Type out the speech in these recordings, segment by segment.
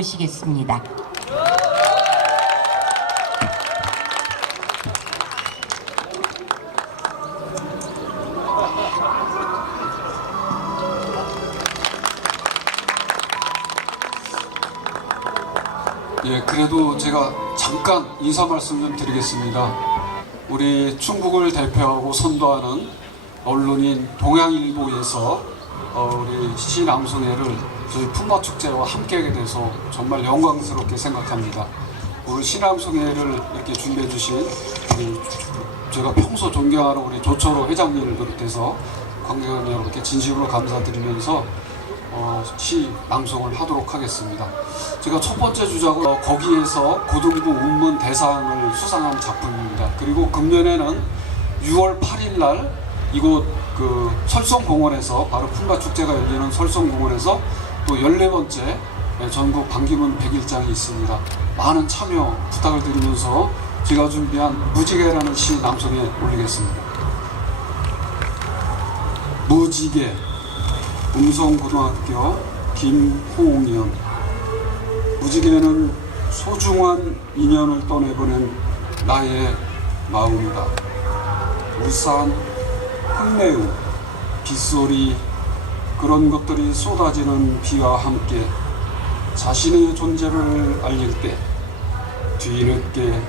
모시겠습니다. 예, 그래도 제가 잠깐 인사 말씀 좀 드리겠습니다. 우리 충북을 대표하고 선도하는 언론인 동양일보에서 어, 우리 시남성회를 저희 품마축제와 함께하게 돼서 정말 영광스럽게 생각합니다. 우리 시남성회를 이렇게 준비해 주신 제가 평소 존경하는 우리 조철호 회장님을 비롯해서 관계자 여러분께 진심으로 감사드리면서 어, 시 낭송을 하도록 하겠습니다. 제가 첫 번째 주작은 어, 거기에서 고등부 운문 대상을 수상한 작품입니다. 그리고 금년에는 6월 8일 날 이곳 그 설성공원에서 바로 풍가 축제가 열리는 설성공원에서 또 14번째 전국 반기문 100일장이 있습니다. 많은 참여 부탁을 드리면서 제가 준비한 무지개라는 시 낭송에 올리겠습니다. 무지개 음성고등학교 김호웅연 무지개는 소중한 인연을 떠내보낸 나의 마음이다. 우산, 흙내음, 빗소리 그런 것들이 쏟아지는 비와 함께 자신의 존재를 알릴 때 뒤늦게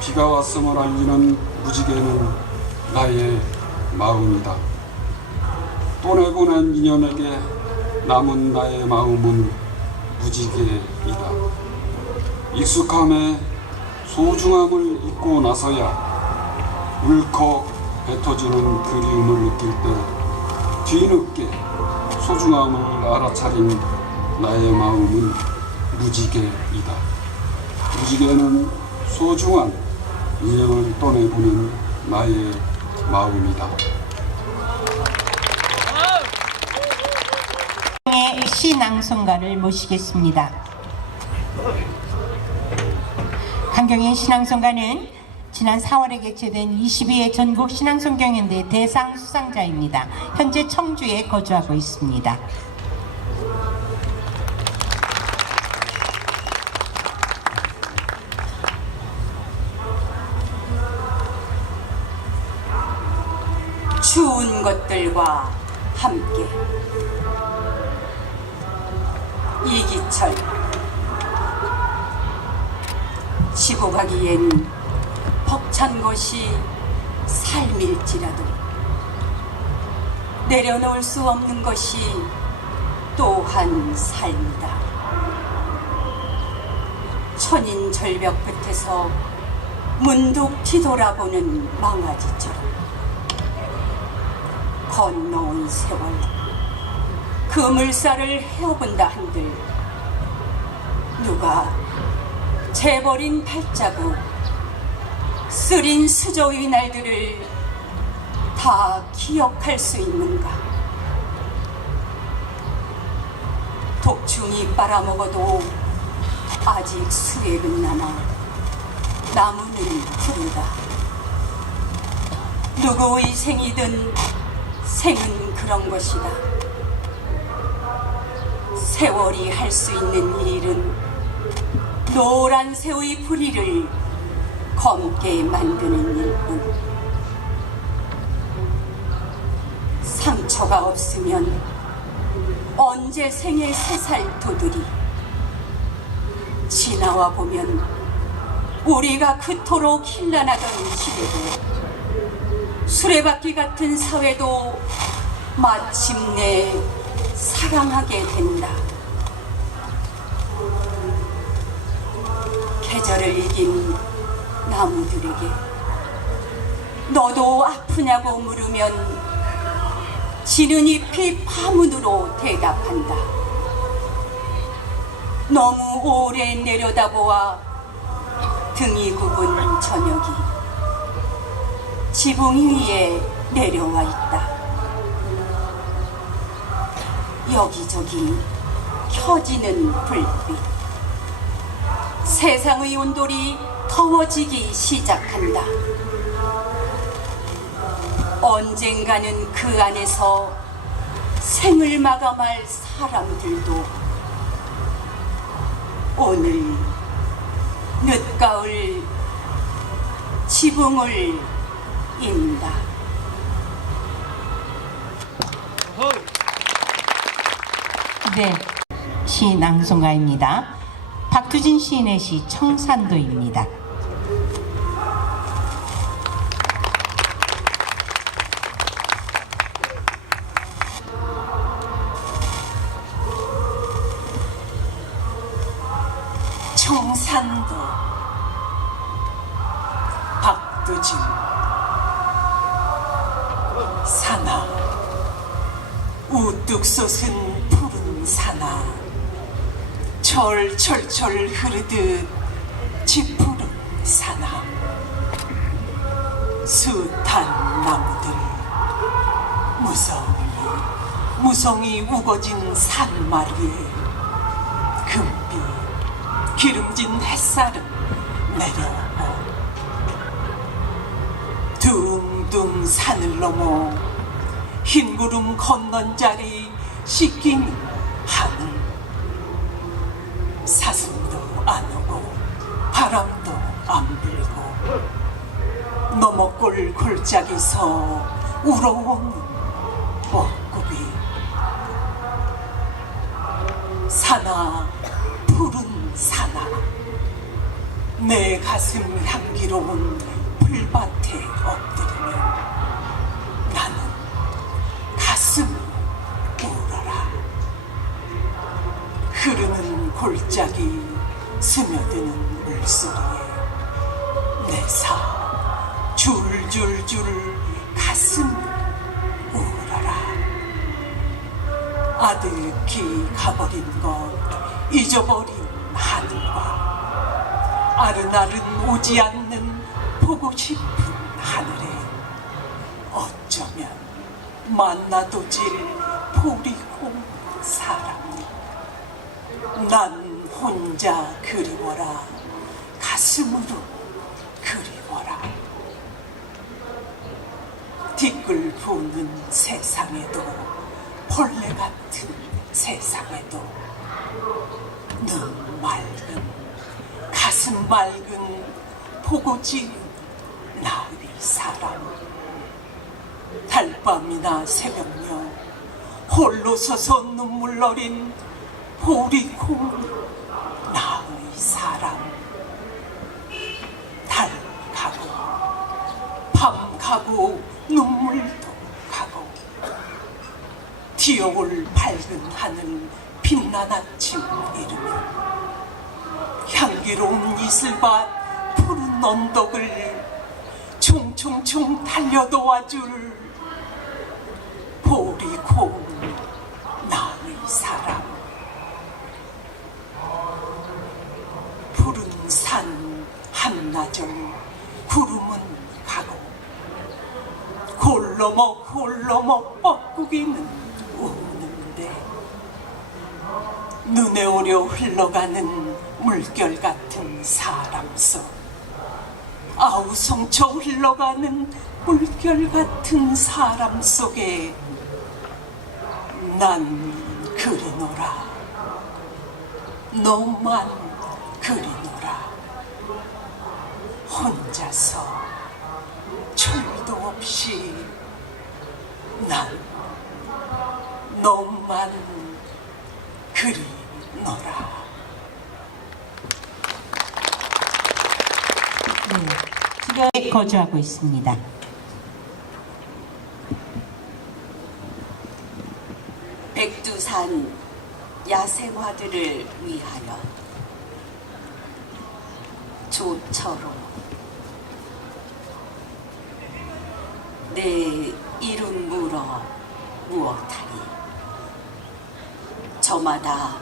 비가 왔음을 알리는 무지개는 나의 마음이다. 떠내보낸 인연에게 남은 나의 마음은 무지개이다. 익숙함에 소중함을 잊고 나서야 울컥 뱉어지는 그리움을 느낄 때 뒤늦게 소중함을 알아차린 나의 마음은 무지개이다. 무지개는 소중한 인연을 떠내보낸 나의 마음이다. 의 시낭송가를 모시겠습니다. 강경의 신앙송가는 지난 4월에 개최된 22회 전국 신앙송경연대 대상 수상자입니다. 현재 청주에 거주하고 있습니다. 추운 것들과 함께 이기철 지고 가기엔 벅 찬 것이 삶일지라도 내려놓을 수 없는 것이 또한 삶이다. 천인 절벽 끝에서 문득 뒤돌아보는 망아지처럼 건너온 세월 그 물살을 헤어본다 한들 누가 재버린 발자국 쓰린 수저의 날들을 다 기억할 수 있는가 독충이 빨아먹어도 아직 수액은 남아 나무는 푸르다 누구의 생이든 생은 그런 것이다. 세월이 할 수 있는 일은 노란 새의 뿌리를 검게 만드는 일뿐. 상처가 없으면 언제 생의 세살 도들이 지나와 보면 우리가 그토록 hil라나던 시대도 수레바퀴 같은 사회도 마침내 사랑하게 된다. 계절을 이긴 나무들에게 너도 아프냐고 물으면 지는 잎이 파문으로 대답한다. 너무 오래 내려다보아 등이 굽은 저녁이 지붕 위에 내려와 있다. 여기저기 켜지는 불빛. 세상의 온돌이 더워지기 시작한다. 언젠가는 그 안에서 생을 마감할 사람들도 오늘 늦가을 지붕을 인다. 네, 시 낭송가입니다. 박두진 시인의 시 청산도입니다. 철철철 흐르듯 지푸른 사나 숱한 나무들 무성히 무성히 우거진 산마루에 금빛 기름진 햇살은 내려오고 둥둥 산을 넘어 흰 구름 건넌 자리 씻기는 골 골짜기서 우러오는 벚꽃이 사나 푸른 사나 내 가슴 향기로운 풀밭에 엎드리면 나는 가슴이 울어라. 흐르는 골짜기 스며드는 물소리에 내사 줄줄줄 가슴이 울어라. 아득히 가버린 것 잊어버린 하늘과. 아른아른 오지 않는 보고 싶은 하늘에 어쩌면 만나도 질 보리고 사람 난 혼자 그리워라. 가슴으로 그리워라 부는 세상에도 벌레 같은 세상에도 눈 맑은 가슴 맑은 보고 지은 나의 사람. 달밤이나 새벽녘 홀로 서서 눈물 어린 보리콩 나의 사람. 달 가고 밤 가고 눈물도 가고 뒤어올 밝은 하늘 빛난 아침 이르면 향기로운 이슬밭 푸른 언덕을 총총총 달려도 와줄 보리콩 나의 사람 푸른 산 한나절 구름은 가고 골로머 골로머 뻐꾸기는 우는데 눈에 오려 흘러가는 물결 같은 사람 속 아우성쳐 흘러가는 물결 같은 사람 속에 난 그리노라. 너만 그리노라. 혼자서 철도 없이 난 너만 그리노라 네, 지역에 거주하고 있습니다. 백두산 야생화들을 위하여 조처로 내 이름 물어 무엇하리 저마다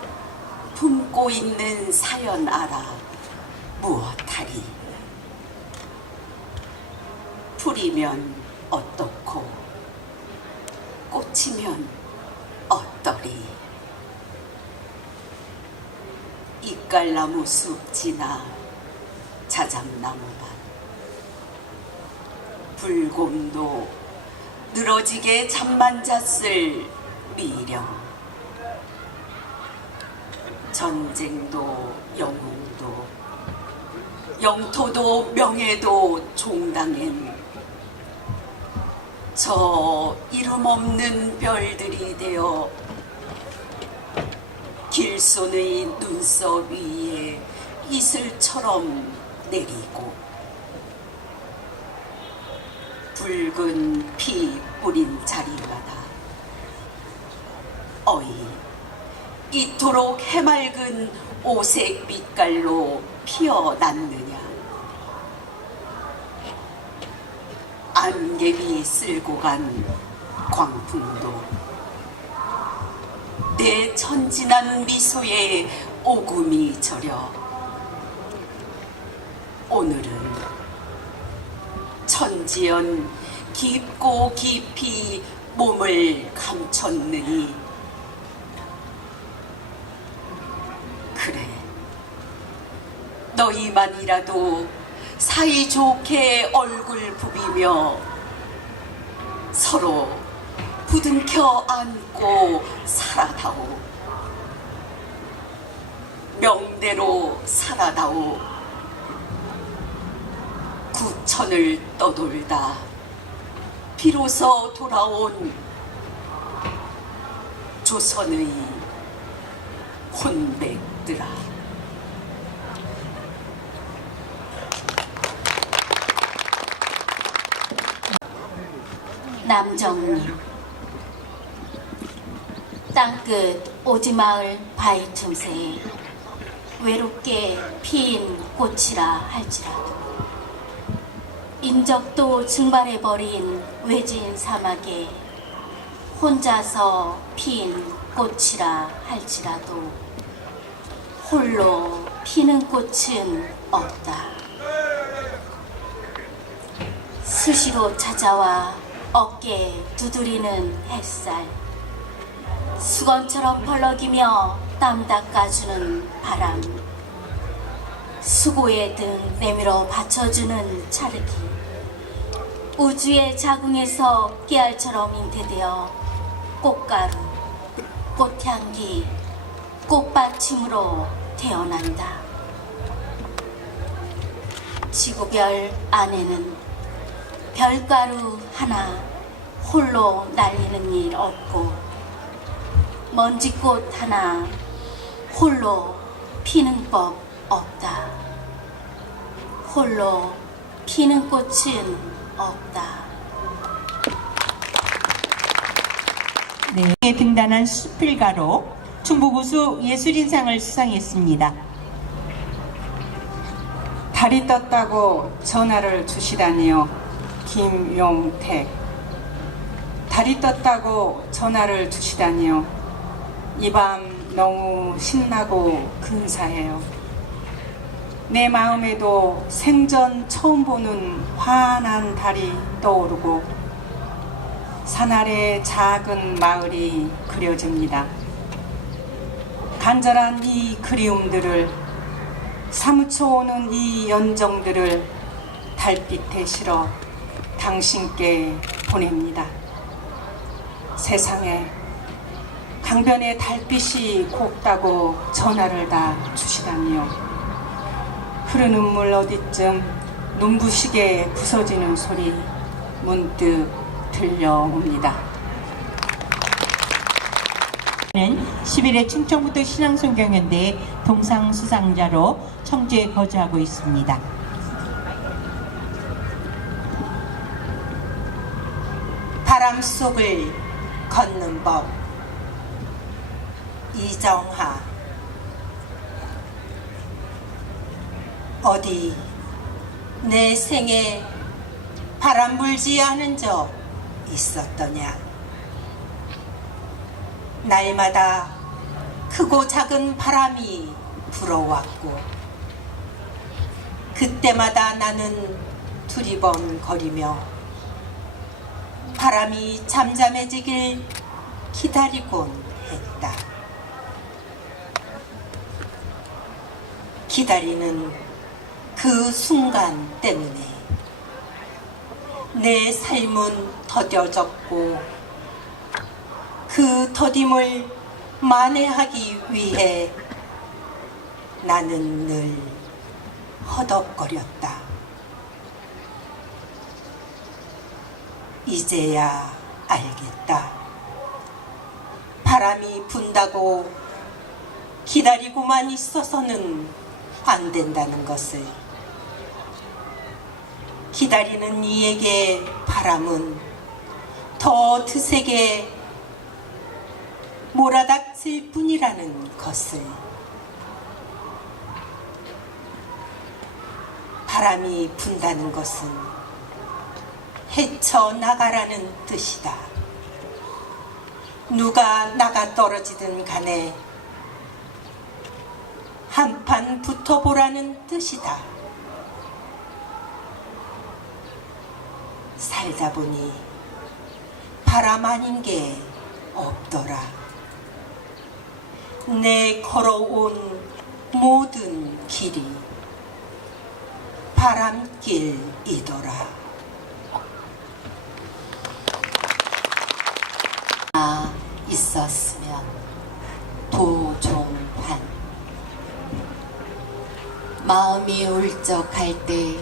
품고 있는 사연 알아. 무엇하리? 풀이면 어떻고 꽃이면 어떠리? 이깔나무 숲 지나 자작나무밭. 불곰도 늘어지게 잠만 잤을 미령 전쟁도 영웅도 영토도 명예도 종당엔 저 이름 없는 별들이 되어 길손의 눈썹 위에 이슬처럼 내리고 붉은 피 뿌린 자리마다 어이 이토록 해맑은 오색 빛깔로 피어났느냐? 안개비 쓸고 간 광풍도 내 천진한 미소에 오금이 저려 오늘은 천지연 깊고 깊이 몸을 감췄느니 너희만이라도 사이좋게 얼굴 부비며 서로 부둥켜 안고 살아다오. 명대로 살아다오. 구천을 떠돌다 비로소 돌아온 조선의 혼백들아 남정리. 땅끝 오지마을 바위 틈새에 외롭게 피인 꽃이라 할지라도. 인적도 증발해버린 외진 사막에 혼자서 피인 꽃이라 할지라도 홀로 피는 꽃은 없다. 수시로 찾아와 어깨 두드리는 햇살. 수건처럼 펄럭이며 땀 닦아주는 바람. 수고의 등 내밀어 받쳐주는 차르기. 우주의 자궁에서 깨알처럼 잉태되어 꽃가루 꽃향기 꽃받침으로 태어난다. 지구별 안에는 별가루 하나 홀로 날리는 일 없고 먼지꽃 하나 홀로 피는 법 없다. 홀로 피는 꽃은 없다. 네, 등단한 수필가로 충북 우수 예술인상을 수상했습니다. 달이 떴다고 전화를 주시다니요. 김용택. 달이 떴다고 전화를 주시다니요. 이 밤 너무 신나고 근사해요. 내 마음에도 생전 처음 보는 환한 달이 떠오르고 산 아래 작은 마을이 그려집니다. 간절한 이 그리움들을 사무쳐 오는 이 연정들을 달빛에 실어 당신께 보냅니다. 세상에 강변에 달빛이 곱다고 전화를 다 주시다니요. 흐르는 물 어디쯤 눈부시게 부서지는 소리 문득 들려옵니다. 는 11회 충청부터 신앙송경연대 동상 수상자로 청주에 거주하고 있습니다. 바람 속을 걷는 법. 이정하. 어디 내 생에 바람 불지 않은 적 있었더냐? 날마다 크고 작은 바람이 불어왔고 그때마다 나는 두리번거리며 바람이 잠잠해지길 기다리곤 했다. 기다리는 그 순간 때문에 내 삶은 더뎌졌고 그 더딤을 만회하기 위해 나는 늘 허덕거렸다. 이제야 알겠다. 바람이 분다고 기다리고만 있어서는 안 된다는 것을. 기다리는 이에게 바람은 더 드세게 몰아닥칠 뿐이라는 것을. 바람이 분다는 것은 헤쳐나가라는 뜻이다. 누가 나가 떨어지든 간에 한판 붙어보라는 뜻이다. 살다 보니 바람 아닌 게 없더라. 내 걸어온 모든 길이 바람길이더라. 아 있었으면 도종환 마음이 울적할 때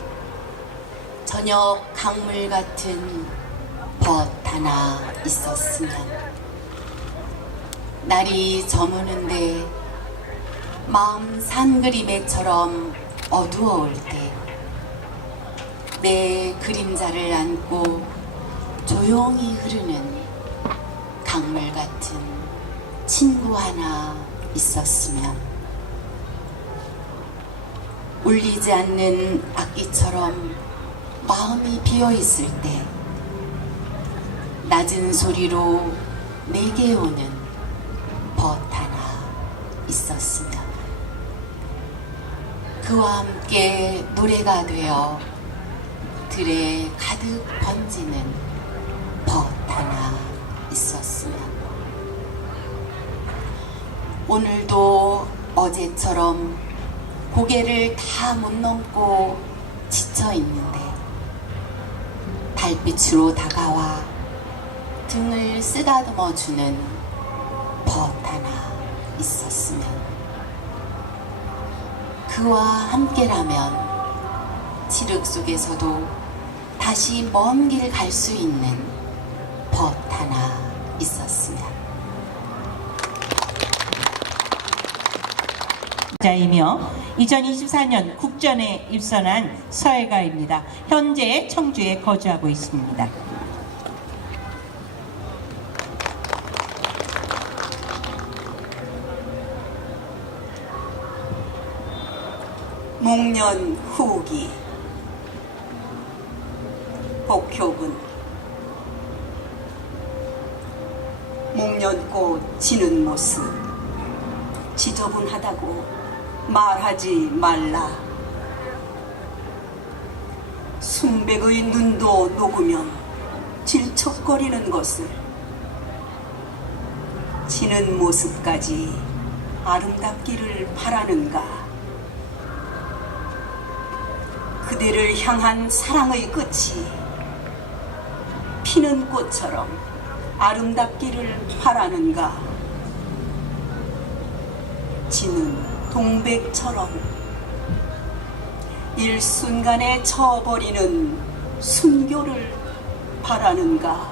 저녁 강물 같은 벗 하나 있었으면 날이 저무는데 마음 산 그림에처럼 어두워올 때 내 그림자를 안고 조용히 흐르는 친구 하나 있었으면 울리지 않는 악기처럼 마음이 비어 있을 때 낮은 소리로 내게 오는 벗 하나 있었으면 그와 함께 노래가 되어 들에 가득 번지는 오늘도 어제처럼 고개를 다 못 넘고 지쳐 있는데 달빛으로 다가와 등을 쓰다듬어 주는 벗 하나 있었으면 그와 함께라면 칠흑 속에서도 다시 먼 길 갈 수 있는 벗 하나 자이며 2024년 국전에 입선한 서해가입니다. 현재 청주에 거주하고 있습니다. 목련 후기 복효군 목련꽃 지는 모습 지저분하다고 말하지 말라. 순백의 눈도 녹으면 질척거리는 것을. 지는 모습까지 아름답기를 바라는가? 그대를 향한 사랑의 끝이 피는 꽃처럼 아름답기를 바라는가? 지는 동백처럼 일순간에 쳐버리는 순교를 바라는가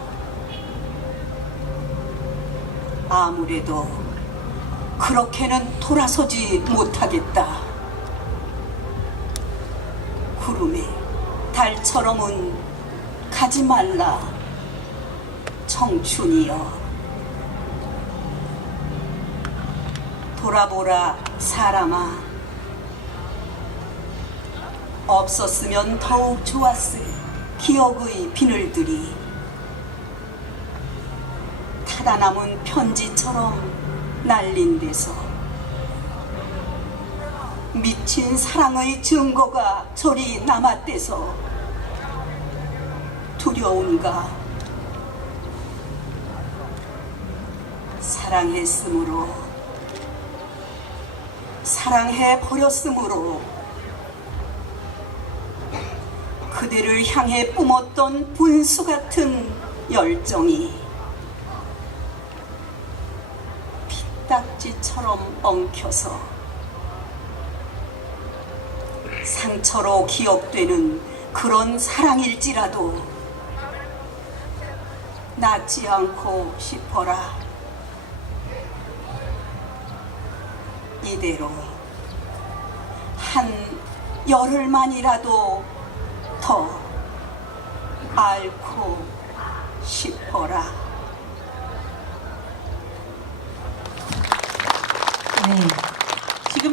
아무래도 그렇게는 돌아서지 못하겠다. 구름에 달처럼은 가지 말라 청춘이여 돌아보라 사람아. 없었으면 더욱 좋았을 기억의 비늘들이. 타다 남은 편지처럼 날린 데서 미친 사랑의 증거가 저리 남았대서 두려운가? 사랑했으므로 사랑해 버렸으므로 그대를 향해 뿜었던 분수 같은 열정이 피딱지처럼 엉켜서 상처로 기억되는 그런 사랑일지라도 낫지 않고 싶어라. 이대로 한 열흘만이라도 더 앓고 싶어라. 네.